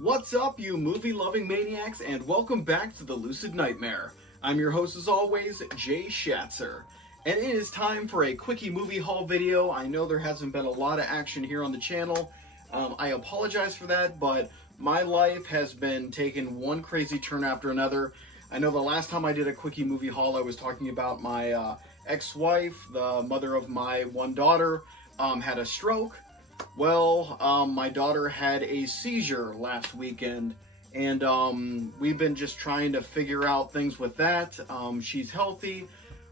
What's up, you movie-loving maniacs, and welcome back to the Lucid Nightmare. I'm your host, as always, Jay Schatzer. And it is time for a Quickie movie haul video. I know there hasn't been a lot of action here on the channel. I apologize for that, but my life has been taking one crazy turn after another. I know the last time I did a Quickie movie haul, I was talking about my ex-wife, the mother of my one daughter, had a stroke. Well, my daughter had a seizure last weekend, and we've been just trying to figure out things with that. She's healthy.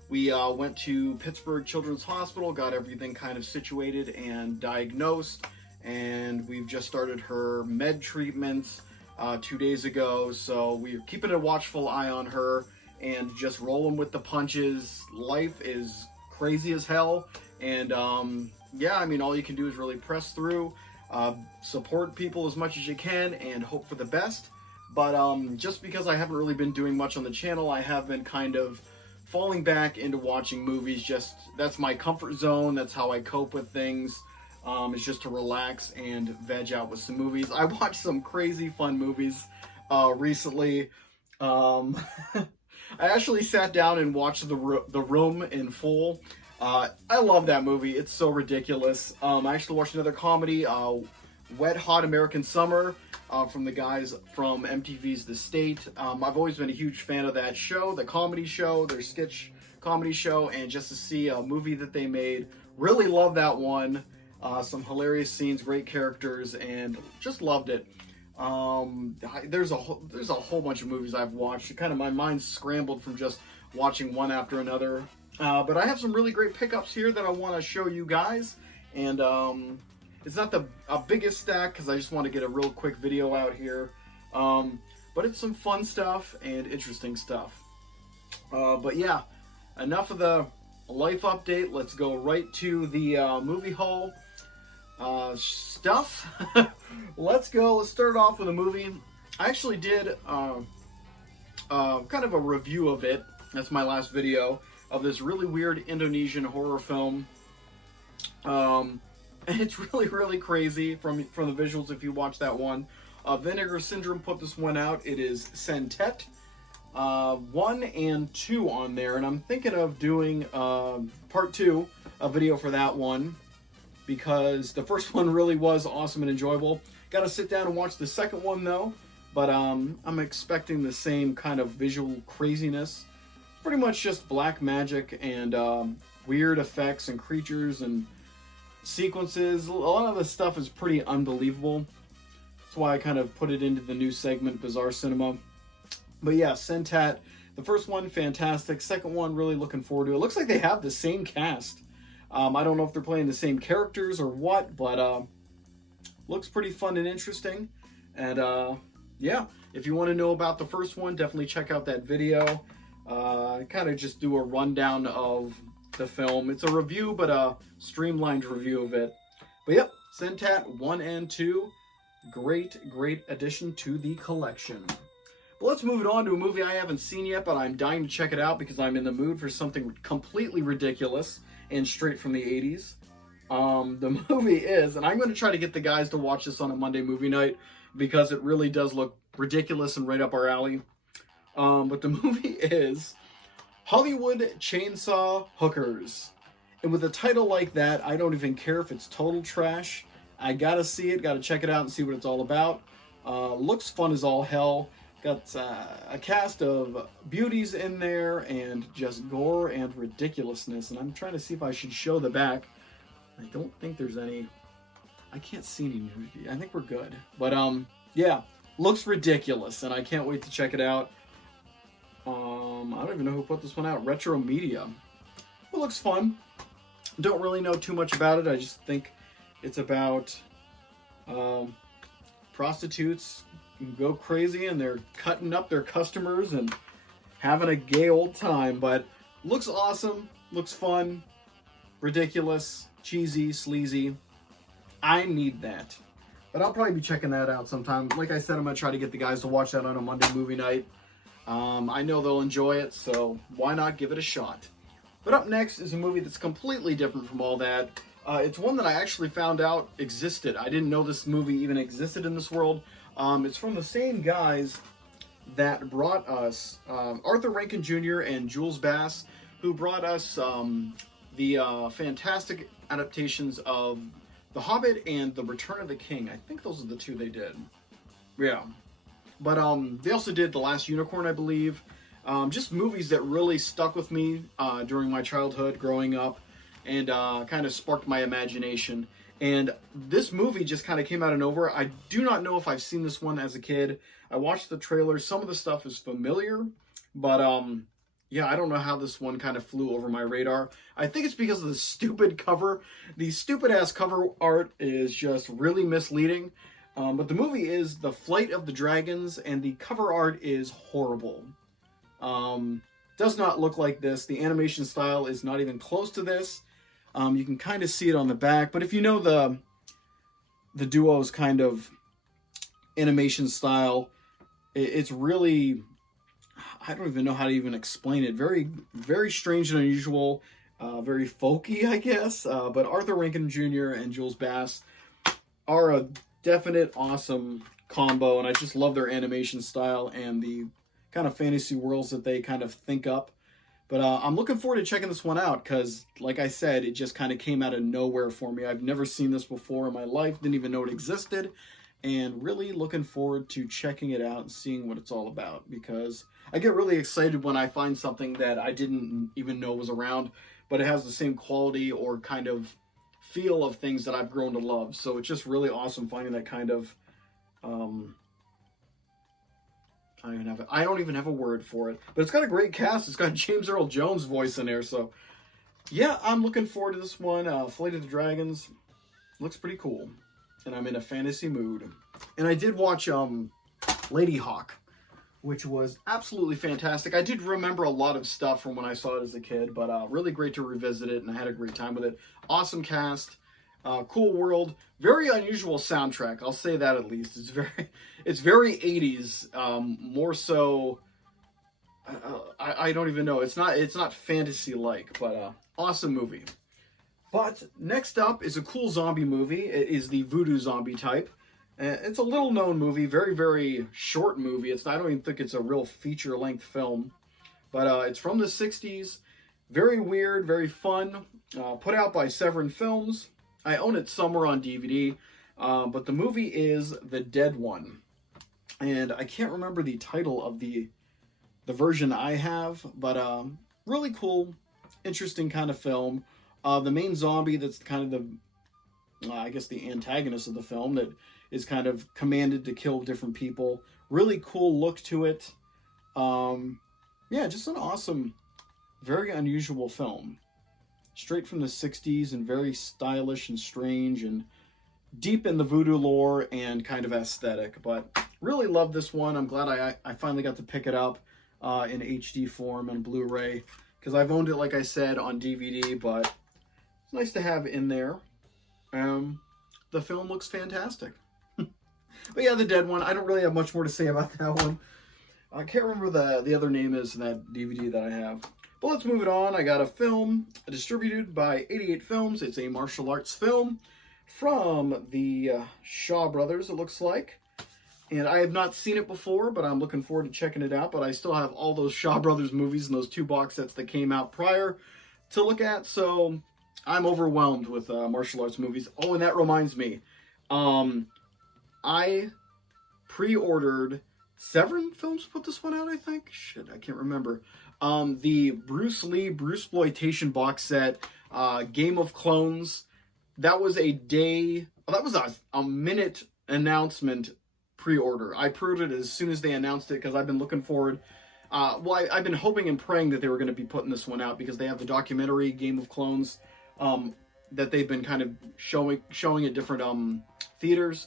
We went to Pittsburgh Children's Hospital, got everything kind of situated and diagnosed, and we've just started her med treatments 2 days ago, so we're keeping a watchful eye on her and just rolling with the punches. Life is crazy as hell, and yeah, I mean, all you can do is really press through, support people as much as you can, and hope for the best. But just because I haven't really been doing much on the channel, I have been kind of falling back into watching movies. Just, that's my comfort zone. That's how I cope with things. It's just to relax and veg out with some movies. I watched some crazy fun movies recently. I actually sat down and watched The Room in full. I love that movie. It's so ridiculous. I actually watched another comedy, Wet Hot American Summer, from the guys from MTV's The State. I've always been a huge fan of that show, the comedy show, their sketch comedy show, and just to see a movie that they made, really love that one. Some hilarious scenes, great characters, and just loved it. There's a whole bunch of movies I've watched. Kind of my mind's scrambled from just watching one after another. But I have some really great pickups here that I want to show you guys, and it's not the biggest stack because I just want to get a real quick video out here, but it's some fun stuff and interesting stuff. But yeah, enough of the life update. Let's go right to the movie haul stuff. Let's start off with a movie. I actually did kind of a review of it. That's my last video of this really weird Indonesian horror film. And it's really crazy from the visuals if you watch that one. Vinegar Syndrome put this one out. It is Sentet 1 and 2 on there, and I'm thinking of doing part 2, a video for that one, because the first one really was awesome and enjoyable. Got to sit down and watch the second one though, but I'm expecting the same kind of visual craziness. Pretty much just black magic and weird effects and creatures and sequences. A lot of the stuff is pretty unbelievable. That's why I kind of put it into the new segment, Bizarre Cinema. But yeah, Sentat, the first one, fantastic. Second one, really looking forward to it. Looks like they have the same cast. I don't know if they're playing the same characters or what, but looks pretty fun and interesting. And yeah, if you want to know about the first one, definitely check out that video. Kind of just do a rundown of the film. It's a review, but a streamlined review of it. But yep, Sentat 1 and 2, great addition to the collection. But let's move it on to a movie I haven't seen yet, but I'm dying to check it out because I'm in the mood for something completely ridiculous and straight from the 80s. The movie is, and I'm going to try to get the guys to watch this on a Monday movie night because it really does look ridiculous and right up our alley. But the movie is Hollywood Chainsaw Hookers. And with a title like that, I don't even care if it's total trash. I gotta see it, gotta check it out and see what it's all about. Looks fun as all hell. Got a cast of beauties in there and just gore and ridiculousness. And I'm trying to see if I should show the back. I don't think there's any... I can't see any nudity. I think we're good. But yeah, looks ridiculous and I can't wait to check it out. I don't even know who put this one out. Retro Media. It looks fun. Don't really know too much about it. I just think it's about prostitutes go crazy and they're cutting up their customers and having a gay old time. But looks awesome. Looks fun. Ridiculous. Cheesy. Sleazy. I need that. But I'll probably be checking that out sometime. Like I said, I'm going to try to get the guys to watch that on a Monday movie night. I know they'll enjoy it, so why not give it a shot? But up next is a movie that's completely different from all that. It's one that I actually found out existed. I didn't know this movie even existed in this world. It's from the same guys that brought us Arthur Rankin Jr. and Jules Bass, who brought us the fantastic adaptations of The Hobbit and The Return of the King. I think those are the two they did. Yeah. But they also did The Last Unicorn, I believe. Just movies that really stuck with me during my childhood, growing up, and kind of sparked my imagination. And this movie just kind of came out of nowhere. I do not know if I've seen this one as a kid. I watched the trailer. Some of the stuff is familiar, but yeah, I don't know how this one kind of flew over my radar. I think it's because of the stupid cover. The stupid-ass cover art is just really misleading. But the movie is The Flight of the Dragons, and the cover art is horrible. Does not look like this. The animation style is not even close to this. You can kind of see it on the back, but if you know the duo's kind of animation style, it's really, I don't even know how to even explain it. Very, very strange and unusual, very folky, I guess. But Arthur Rankin Jr. and Jules Bass are a definite awesome combo, and I just love their animation style and the kind of fantasy worlds that they kind of think up. But I'm looking forward to checking this one out because, like I said, it just kind of came out of nowhere for me. I've never seen this before in my life, didn't even know it existed, and really looking forward to checking it out and seeing what it's all about, because I get really excited when I find something that I didn't even know was around, but it has the same quality or kind of feel of things that I've grown to love. So it's just really awesome finding that kind of I don't even have a word for it, but it's got a great cast. It's got James Earl Jones' voice in there, so yeah, I'm looking forward to this one. Flight of the Dragons looks pretty cool, and I'm in a fantasy mood. And I did watch Lady Hawk, which was absolutely fantastic. I did remember a lot of stuff from when I saw it as a kid, but really great to revisit it, and I had a great time with it. Awesome cast. Cool world, very unusual soundtrack. I'll say that at least. It's very 80s. More so, I don't even know. It's not fantasy like, but awesome movie. But next up is a cool zombie movie. It is the Voodoo Zombie type. It's a little known movie, very very short movie. I don't even think it's a real feature length film, but it's from the '60s. Very weird, very fun. Put out by Severin Films. I own it somewhere on DVD, but the movie is The Dead One. And I can't remember the title of the version I have, but really cool, interesting kind of film. The main zombie that's kind of I guess the antagonist of the film that is kind of commanded to kill different people. Really cool look to it. Yeah, just an awesome, very unusual film. Straight from the 60s and very stylish and strange and deep in the voodoo lore and kind of aesthetic. But really love this one. I'm glad I finally got to pick it up in HD form and Blu-ray, because I've owned it, like I said, on DVD, but it's nice to have in there. The film looks fantastic. But yeah, The Dead One, I don't really have much more to say about that one. I can't remember the other name is in that DVD that I have. But let's move it on. I got a film distributed by 88 Films. It's a martial arts film from the Shaw Brothers, it looks like. And I have not seen it before, but I'm looking forward to checking it out. But I still have all those Shaw Brothers movies and those 2 box sets that came out prior to look at. So I'm overwhelmed with martial arts movies. Oh, and that reminds me. I pre-ordered... Severin Films put this one out, I think? Shit, I can't remember. The Bruce Lee, Bruceploitation box set, Game of Clones. That was a minute announcement pre-order. I pre-ordered it as soon as they announced it because I've been looking forward. I've been hoping and praying that they were going to be putting this one out because they have the documentary Game of Clones that they've been kind of showing at different theaters.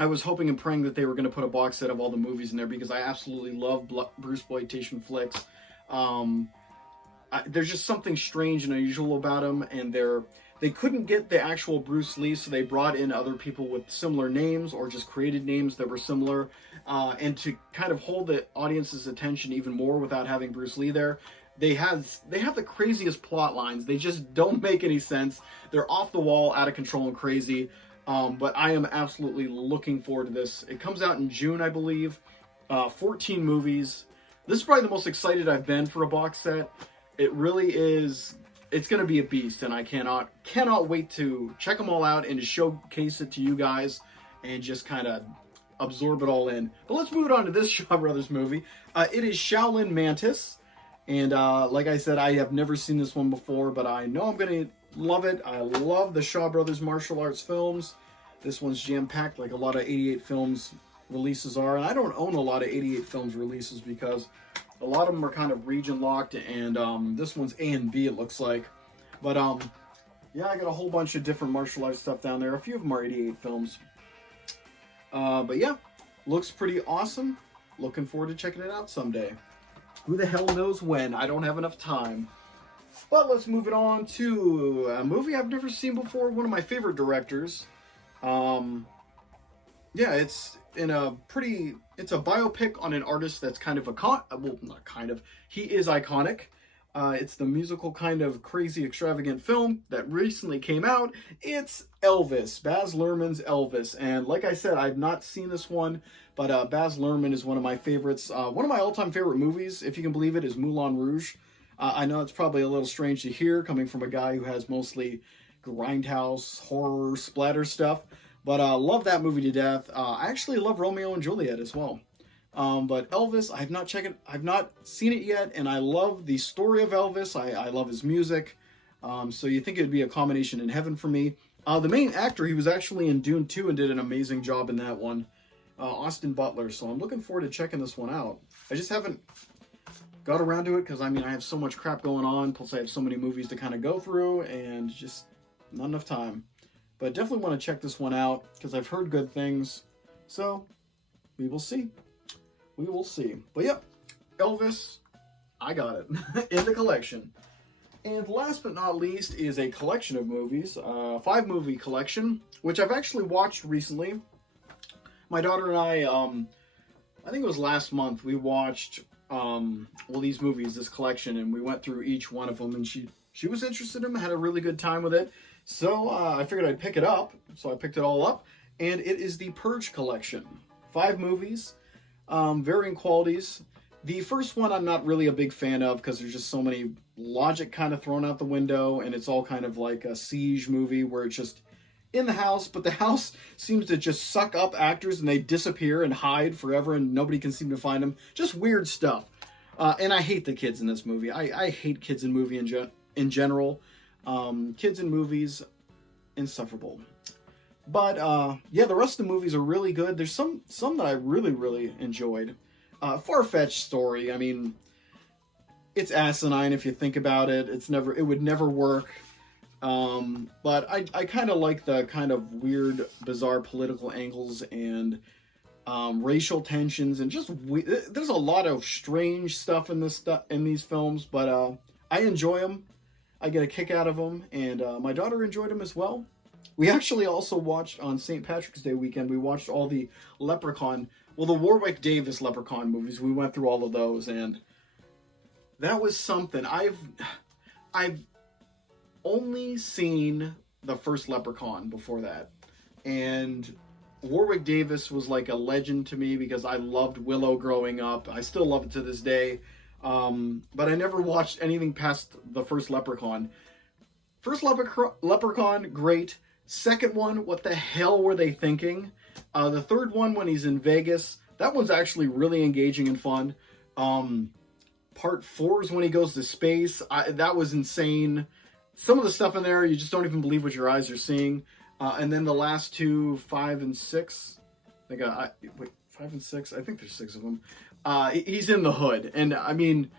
I was hoping and praying that they were going to put a box set of all the movies in there because I absolutely love Bruceploitation flicks. There's just something strange and unusual about them, and they couldn't get the actual Bruce Lee, so they brought in other people with similar names or just created names that were similar, and to kind of hold the audience's attention even more without having Bruce Lee there. They have the craziest plot lines. They just don't make any sense. They're off the wall, out of control, and crazy. But I am absolutely looking forward to this. It comes out in June, I believe. 14 movies. This is probably the most excited I've been for a box set. It really is. It's going to be a beast, and I cannot wait to check them all out and to showcase it to you guys and just kind of absorb it all in. But let's move on to this Shaw Brothers movie. It is Shaolin Mantis, and like I said, I have never seen this one before, but I know I'm going to love it. I love the Shaw Brothers martial arts films. This one's jam-packed like a lot of 88 films releases are, and I don't own a lot of 88 films releases because a lot of them are kind of region locked, and this one's A and B, it looks like. But yeah, I got a whole bunch of different martial arts stuff down there. A few of them are 88 films. But yeah, looks pretty awesome. Looking forward to checking it out someday. Who the hell knows when? I don't have enough time. But let's move it on to a movie I've never seen before. One of my favorite directors. Yeah, it's a biopic on an artist that's kind of not kind of, he is iconic. It's the musical kind of crazy extravagant film that recently came out. It's Elvis, Baz Luhrmann's Elvis. And like I said, I've not seen this one, but Baz Luhrmann is one of my favorites. One of my all-time favorite movies, if you can believe it, is Moulin Rouge. I know it's probably a little strange to hear coming from a guy who has mostly grindhouse, horror, splatter stuff. But love that movie to death. I actually love Romeo and Juliet as well. But Elvis, I've not seen it yet, and I love the story of Elvis. I love his music. So you think it'd be a combination in heaven for me. The main actor, he was actually in Dune 2 and did an amazing job in that one. Austin Butler. So I'm looking forward to checking this one out. I just haven't got around to it because, I mean, I have so much crap going on. Plus, I have so many movies to kind of go through and just not enough time. But definitely want to check this one out because I've heard good things. So we will see. We will see. But yep, Elvis, I got it in the collection. And last but not least is a collection of movies, 5-movie collection, which I've actually watched recently. My daughter and I think it was last month, we watched these movies, this collection, and we went through each one of them, and she was interested in them, had a really good time with it. So I figured I'd pick it up, so I picked it all up, and it is the Purge collection. 5 movies, varying qualities. The first one I'm not really a big fan of because there's just so many logic kind of thrown out the window, and it's all kind of like a siege movie where it's just in the house, but the house seems to just suck up actors and they disappear and hide forever and nobody can seem to find them. Just weird stuff. And I hate the kids in this movie. I hate kids in movie in general. Kids in movies, insufferable. But yeah, the rest of the movies are really good. There's some that I really enjoyed. Far-fetched story. I mean, it's asinine if you think about it. It would never work. But I kind of like the kind of weird, bizarre political angles and racial tensions and just there's a lot of strange stuff in these films. But I enjoy them. I get a kick out of them, and my daughter enjoyed them as well. We actually also watched on St. Patrick's Day weekend. We watched all the the Warwick Davis Leprechaun movies. We went through all of those, and that was something. I've only seen the first Leprechaun before that, and Warwick Davis was like a legend to me because I loved Willow growing up. I still love it to this day. But I never watched anything past the first Leprechaun. First Leprechaun, great. Second one, what the hell were they thinking? The third one, when he's in Vegas, that one's actually really engaging and fun. Part 4 is when he goes to space. That was insane. Some of the stuff in there, you just don't even believe what your eyes are seeing. And then the last 2, 5 and 6. 5 and 6? I think there's 6 of them. He's in the hood. And, I mean,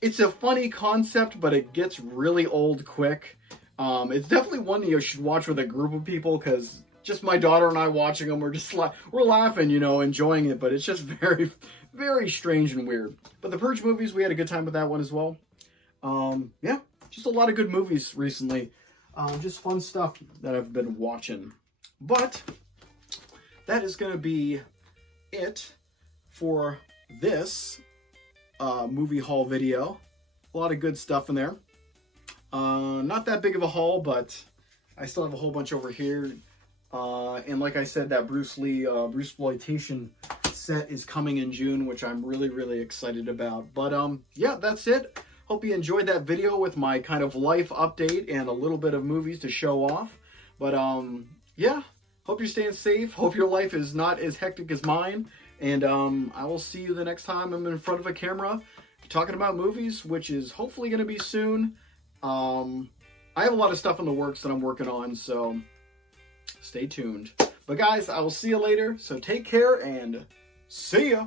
it's a funny concept, but it gets really old quick. It's definitely one that you should watch with a group of people, because just my daughter and I watching them, we're laughing, enjoying it, but it's just very, very strange and weird. But the Purge movies, we had a good time with that one as well. Yeah, just a lot of good movies recently. Just fun stuff that I've been watching. But that is going to be it for this movie haul video. A lot of good stuff in there. Not that big of a haul, but I still have a whole bunch over here. And like I said, that Bruce Lee, Bruceploitation set is coming in June, which I'm really, really excited about. But yeah, that's it. Hope you enjoyed that video with my kind of life update and a little bit of movies to show off. But yeah, hope you're staying safe. Hope your life is not as hectic as mine. And I will see you the next time I'm in front of a camera talking about movies, which is hopefully going to be soon. I have a lot of stuff in the works that I'm working on, so stay tuned. But guys, I will see you later. So take care and see ya.